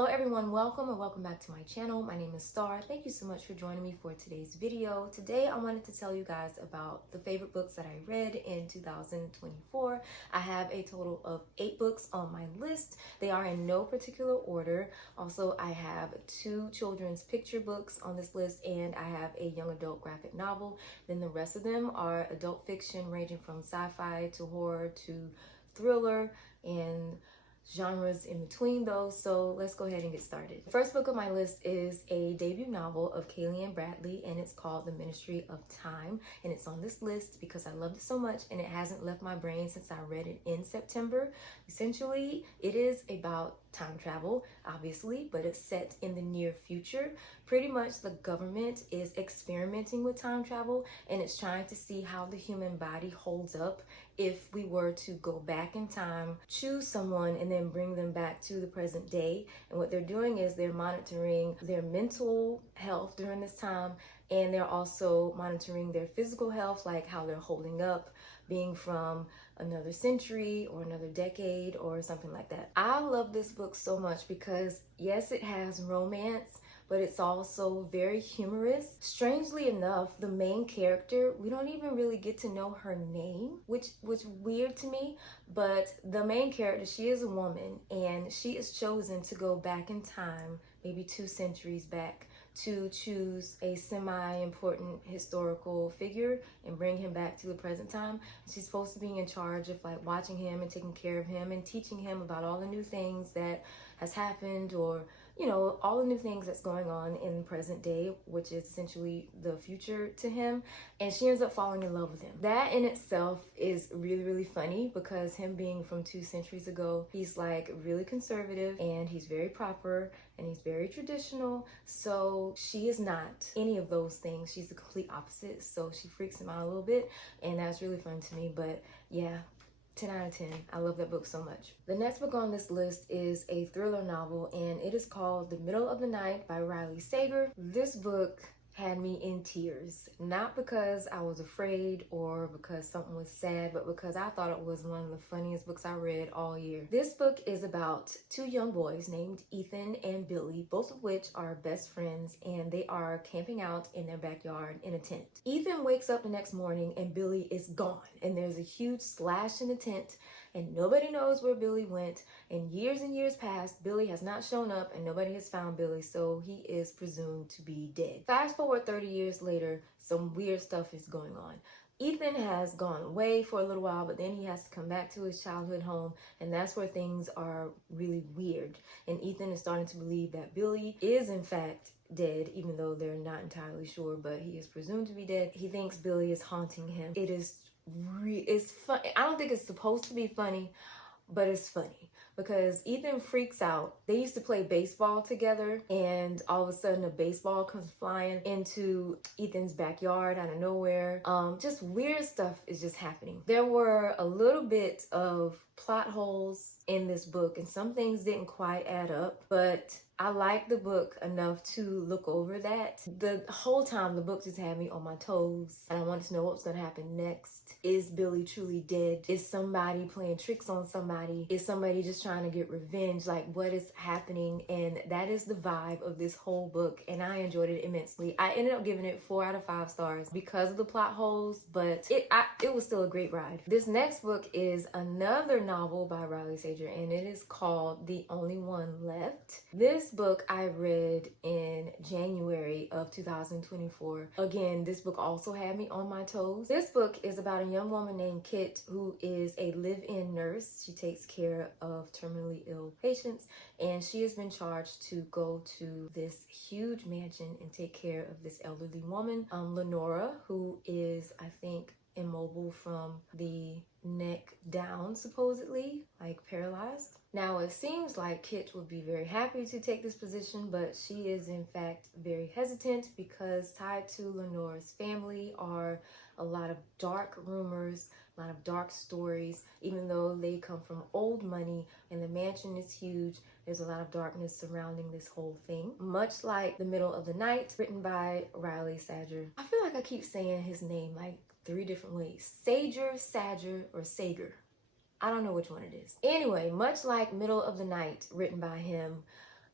Hello everyone, welcome and welcome back to my channel. My name is Star. Thank you so much for joining me for today's video. Today I wanted to tell you guys about the favorite books that I read in 2024. I have a total of 8 books on my list. They are in no particular order. Also, I have 2 children's picture books on this list and I have a young adult graphic novel. Then the rest of them are adult fiction ranging from sci-fi to horror to thriller and genres in between those. So let's go ahead and get started. The first book on my list is a debut novel of Kaylee Bradley, and it's called The Ministry of Time, and it's on this list because I loved it so much and it hasn't left my brain since I read it in September. Essentially, it is about time travel, obviously, but it's set in the near future. Pretty much the government is experimenting with time travel and it's trying to see how the human body holds up if we were to go back in time, choose someone, and then bring them back to the present day. And what they're doing is they're monitoring their mental health during this time, and they're also monitoring their physical health, like how they're holding up, being from another century or another decade or something like that. I love this book so much because yes, it has romance, but it's also very humorous. Strangely enough, the main character, we don't even really get to know her name, which was weird to me, but the main character, she is a woman and she is chosen to go back in time, maybe 2 centuries back, to choose a semi-important historical figure and bring him back to the present time. She's supposed to be in charge of like watching him and taking care of him and teaching him about all the new things that has happened, or you know, all the new things that's going on in the present day, which is essentially the future to him. And she ends up falling in love with him. That in itself is really, really funny because him being from 2 centuries ago, he's like really conservative and he's very proper and he's very traditional. So she is not any of those things. She's the complete opposite. So she freaks him out a little bit, and that's really fun to me. But yeah, 10 out of 10. I love that book so much. The next book on this list is a thriller novel, and it is called The Middle of the Night by Riley Sager. This book had me in tears, not because I was afraid or because something was sad, but because I thought it was one of the funniest books I read all year. This book is about 2 young boys named Ethan and Billy, both of which are best friends, and they are camping out in their backyard in a tent. Ethan wakes up the next morning and Billy is gone, and there's a huge slash in the tent, and nobody knows where Billy went. And years passed, Billy has not shown up and nobody has found Billy, so he is presumed to be dead. Fast forward 30 years later, some weird stuff is going on. Ethan has gone away for a little while, but then he has to come back to his childhood home, and that's where things are really weird. And Ethan is starting to believe that Billy is in fact dead, even though they're not entirely sure, but he is presumed to be dead. He thinks Billy is haunting him. It's fun. I don't think it's supposed to be funny, but it's funny because Ethan freaks out. They used to play baseball together, and all of a sudden a baseball comes flying into Ethan's backyard out of nowhere. Just weird stuff is just happening. There were a little bit of plot holes in this book, and some things didn't quite add up, but I liked the book enough to look over that. The whole time the book just had me on my toes, and I wanted to know what was going to happen next. Is Billy truly dead? Is somebody playing tricks on somebody? Is somebody just trying to get revenge? Like, what is happening? And that is the vibe of this whole book, and I enjoyed it immensely. I ended up giving it 4 out of 5 stars because of the plot holes, but it was still a great ride. This next book is another novel by Riley Sager, and it is called The Only One Left. This book I read in January of 2024. Again, this book also had me on my toes. This book is about a young woman named Kit who is a live-in nurse. She takes care of terminally ill patients, and she has been charged to go to this huge mansion and take care of this elderly woman, Lenora, who is, I think, immobile from the neck down, supposedly, like paralyzed. Now, it seems like Kit would be very happy to take this position, but she is in fact very hesitant because tied to Lenora's family are a lot of dark rumors, a lot of dark stories. Even though they come from old money and the mansion is huge, there's a lot of darkness surrounding this whole thing. Much like The Middle of the Night, written by Riley Sager. I feel like I keep saying his name like 3 different ways. Sager, or Sager. I don't know which one it is. Anyway, much like Middle of the Night, written by him,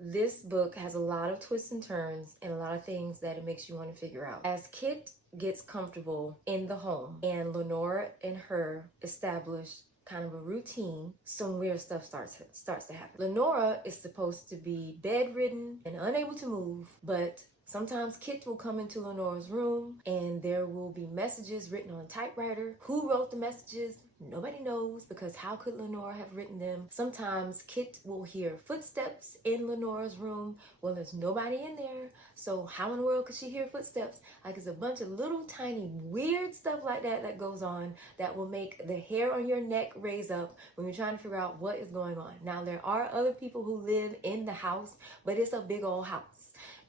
This book has a lot of twists and turns and a lot of things that it makes you want to figure out. As Kit gets comfortable in the home and Lenora and her establish kind of a routine, some weird stuff starts to happen. Lenora is supposed to be bedridden and unable to move, but sometimes Kit will come into Lenora's room and there will be messages written on a typewriter. Who wrote the messages? Nobody knows, because how could Lenora have written them? Sometimes Kit will hear footsteps in Lenora's room. Well, there's nobody in there, so how in the world could she hear footsteps? Like, it's a bunch of little tiny weird stuff like that that goes on that will make the hair on your neck raise up when you're trying to figure out what is going on. Now, there are other people who live in the house, but it's a big old house.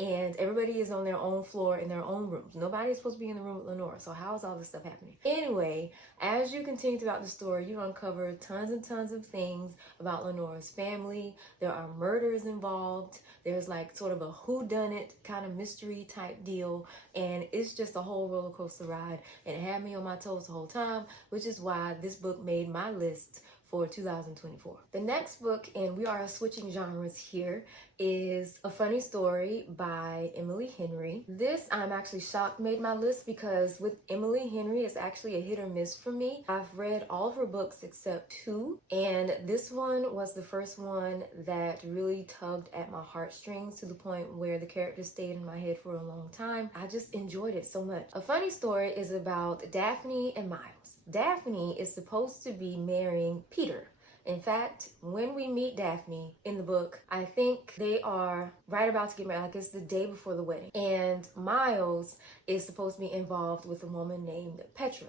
And everybody is on their own floor in their own rooms. Nobody is supposed to be in the room with Lenora. So how is all this stuff happening? Anyway, as you continue throughout the story, you uncover tons and tons of things about Lenora's family. There are murders involved. There's like sort of a whodunit kind of mystery type deal. And it's just a whole roller coaster ride. And it had me on my toes the whole time, which is why this book made my list for 2024. The next book, and we are switching genres here, is A Funny Story by Emily Henry. This, I'm actually shocked, made my list because with Emily Henry, it's actually a hit or miss for me. I've read all of her books except two, and this one was the first one that really tugged at my heartstrings to the point where the character stayed in my head for a long time. I just enjoyed it so much. A Funny Story is about Daphne and Miles. Daphne is supposed to be marrying Peter. In fact, when we meet Daphne in the book, I think they are right about to get married, like it's the day before the wedding. And Miles is supposed to be involved with a woman named Petra.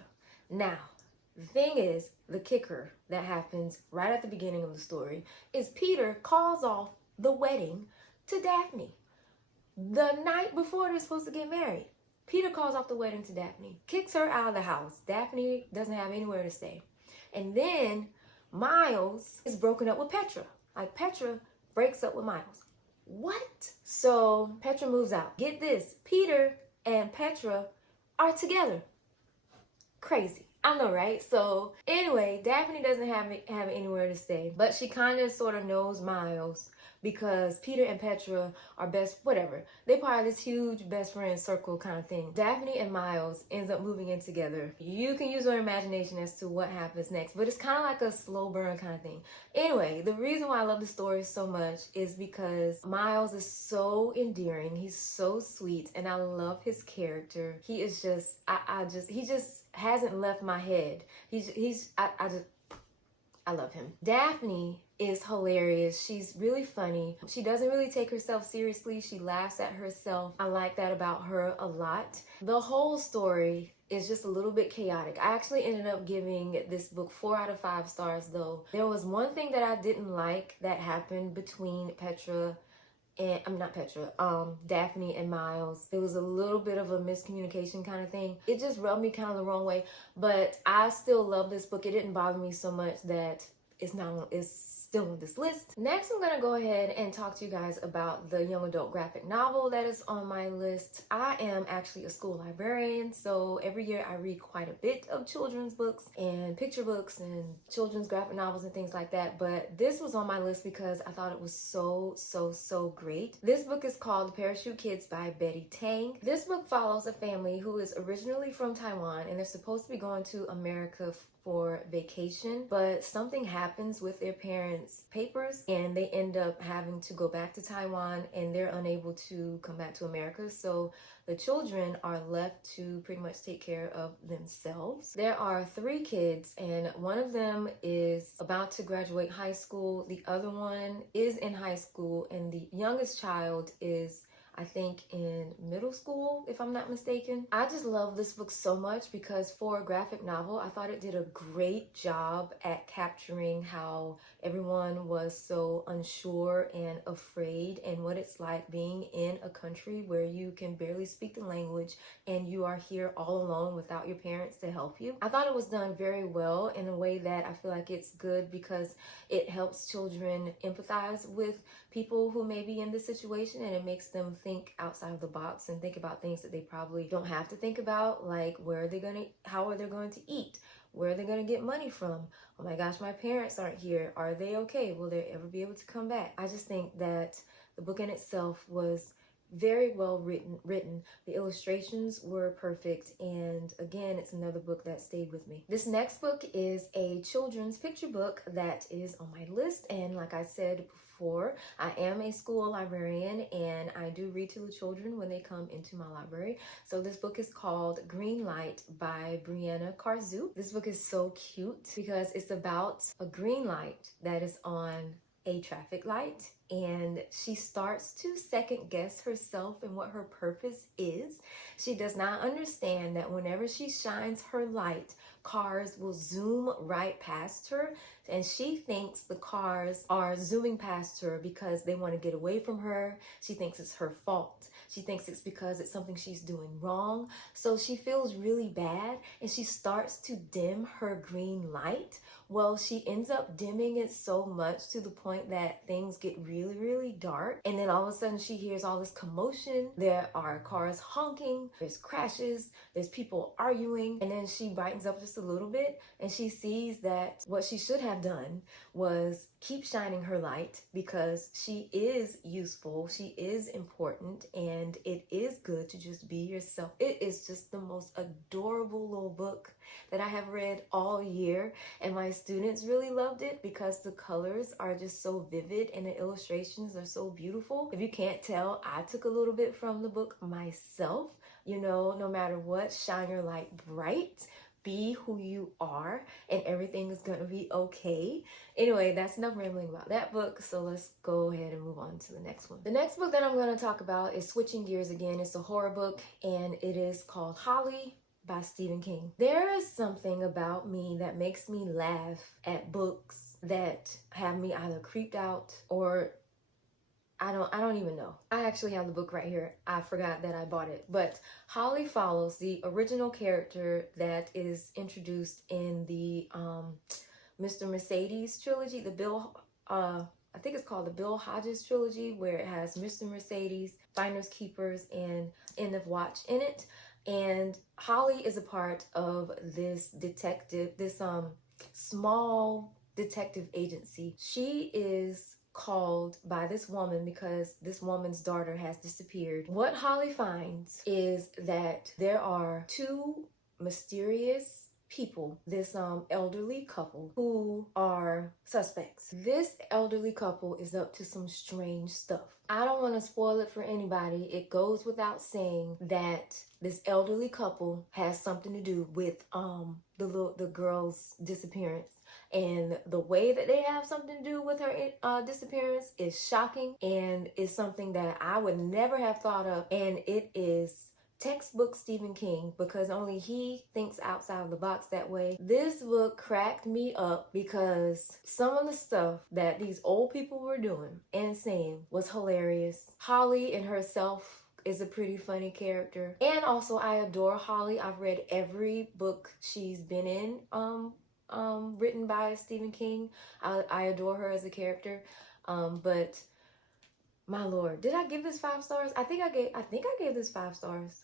Now, the thing is, the kicker that happens right at the beginning of the story is Peter calls off the wedding to Daphne the night before they're supposed to get married. Peter calls off the wedding to Daphne, kicks her out of the house. Daphne doesn't have anywhere to stay. And then Miles is broken up with Petra. Like, Petra breaks up with Miles. What? So Petra moves out. Get this, Peter and Petra are together. Crazy. I know, right? So anyway, Daphne doesn't have anywhere to stay, but she kind of sort of knows Miles because Peter and Petra are whatever. They part of this huge best friend circle kind of thing. Daphne and Miles ends up moving in together. You can use your imagination as to what happens next, but it's kind of like a slow burn kind of thing. Anyway, the reason why I love the story so much is because Miles is so endearing. He's so sweet, and I love his character. He is just, he just hasn't left my head. I love him. Daphne is hilarious. She's really funny. She doesn't really take herself seriously. She laughs at herself. I like that about her a lot. The whole story is just a little bit chaotic. I actually ended up giving this book 4 out of 5 stars though. There was one thing that I didn't like that happened between Daphne and Miles. It was a little bit of a miscommunication kind of thing. It just rubbed me kind of the wrong way, but I still love this book. It didn't bother me so much that it's still on this list. Next, I'm gonna go ahead and talk to you guys about the young adult graphic novel that is on my list. I am actually a school librarian, so every year I read quite a bit of children's books and picture books and children's graphic novels and things like that, but this was on my list because I thought it was so great. This book is called The Parachute Kids by Betty Tang. This book follows a family who is originally from Taiwan, and they're supposed to be going to America for vacation, but something happens with their parents' papers and they end up having to go back to Taiwan, and they're unable to come back to America. So the children are left to pretty much take care of themselves. There are 3 kids, and one of them is about to graduate high school. The other one is in high school, and the youngest child is, I think, in middle school, if I'm not mistaken. I just love this book so much because for a graphic novel, I thought it did a great job at capturing how everyone was so unsure and afraid, and what it's like being in a country where you can barely speak the language and you are here all alone without your parents to help you. I thought it was done very well in a way that I feel like it's good because it helps children empathize with people who may be in this situation, and it makes them think outside of the box and think about things that they probably don't have to think about, like how are they going to eat? Where are they going to get money from? Oh my gosh, my parents aren't here. Are they okay? Will they ever be able to come back? I just think that The book in itself was very well written. The illustrations were perfect, and again, it's another book that stayed with me. This next book is a children's picture book that is on my list, and like I said before, I am a school librarian and I do read to the children when they come into my library. So this book is called Green Light by Brianna Karzu. This book is so cute because it's about a green light that is on a traffic light, and she starts to second guess herself and what her purpose is. She does not understand that whenever she shines her light, cars will zoom right past her, and she thinks the cars are zooming past her because they want to get away from her. She thinks it's her fault. She thinks it's because it's something she's doing wrong. So she feels really bad and she starts to dim her green light. Well, she ends up dimming it so much to the point that things get really, really dark. And then all of a sudden she hears all this commotion. There are cars honking, there's crashes, there's people arguing. And then she brightens up just a little bit and she sees that what she should have done was keep shining her light because she is useful, she is important, and it is good to just be yourself. It is just the most adorable little book that I have read all year, and my students really loved it because the colors are just so vivid and the illustrations are so beautiful. If you can't tell, I took a little bit from the book myself. You know, no matter what, shine your light bright. Be who you are and everything is gonna be okay. Anyway, that's enough rambling about that book, so let's go ahead and move on to the next one. The next book that I'm going to talk about is switching gears again. It's a horror book and it is called Holly by Stephen King. There is something about me that makes me laugh at books that have me either creeped out or I don't even know. I actually have the book right here. I forgot that I bought it. But Holly follows the original character that is introduced in the Mr. Mercedes trilogy, I think it's called the Bill Hodges trilogy, where it has Mr. Mercedes, Finders Keepers, and End of Watch in it. And Holly is a part of this small detective agency. She is called by this woman because this woman's daughter has disappeared. What Holly finds is that there are two mysterious people, this elderly couple, who are suspects. This elderly couple is up to some strange stuff. I don't want to spoil it for anybody. It goes without saying that this elderly couple has something to do with the girl's disappearance. And the way that they have something to do with her disappearance is shocking and is something that I would never have thought of. And it is textbook Stephen King because only he thinks outside of the box that way. This book cracked me up because some of the stuff that these old people were doing and saying was hilarious. Holly in herself is a pretty funny character. And also I adore Holly. I've read every book she's been in written by Stephen King. I adore her as a character. But my Lord, did I give this 5 stars? I think I gave this 5 stars.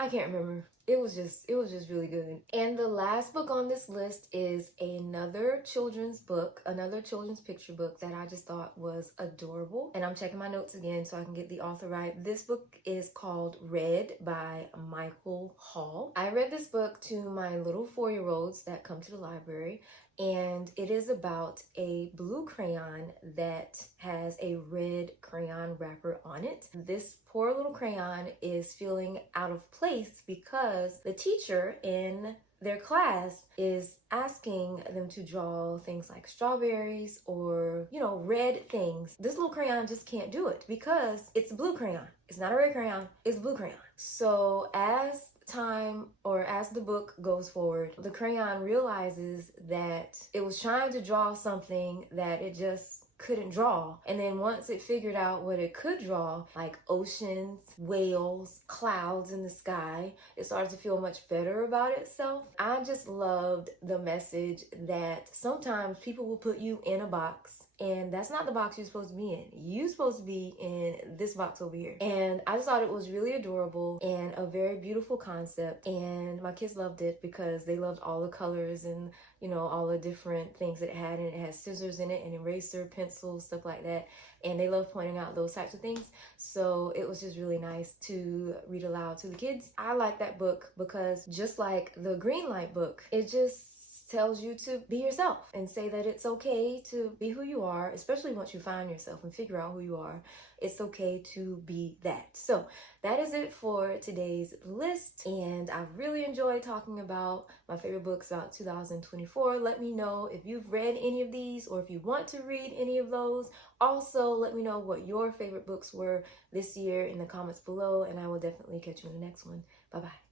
I can't remember. It was just really good. And the last book on this list is another children's book, another children's picture book that I just thought was adorable. And I'm checking my notes again so I can get the author right. This book is called Red by Michael Hall. I read this book to my little 4-year-olds that come to the library. And it is about a blue crayon that has a red crayon wrapper on it. This poor little crayon is feeling out of place because the teacher in their class is asking them to draw things like strawberries or, red things. This little crayon just can't do it because it's a blue crayon. It's not a red crayon, it's a blue crayon. So as the book goes forward, the crayon realizes that it was trying to draw something that it just couldn't draw. And then once it figured out what it could draw, like oceans, whales, clouds in the sky, it started to feel much better about itself. I just loved the message that sometimes people will put you in a box and that's not the box you're supposed to be in. You're supposed to be in this box over here. And I just thought it was really adorable and a very beautiful concept. And my kids loved it because they loved all the colors and, all the different things that it had. And it had scissors in it and eraser, pencils, stuff like that. and they love pointing out those types of things. So it was just really nice to read aloud to the kids. I like that book because just like the Green Light book, it just tells you to be yourself and say that it's okay to be who you are, especially once you find yourself and figure out who you are. It's okay to be that. So that is it for today's list, and I really enjoyed talking about my favorite books about 2024. Let me know if you've read any of these or if you want to read any of those. Also, let me know what your favorite books were this year in the comments below, and I will definitely catch you in the next one. Bye bye.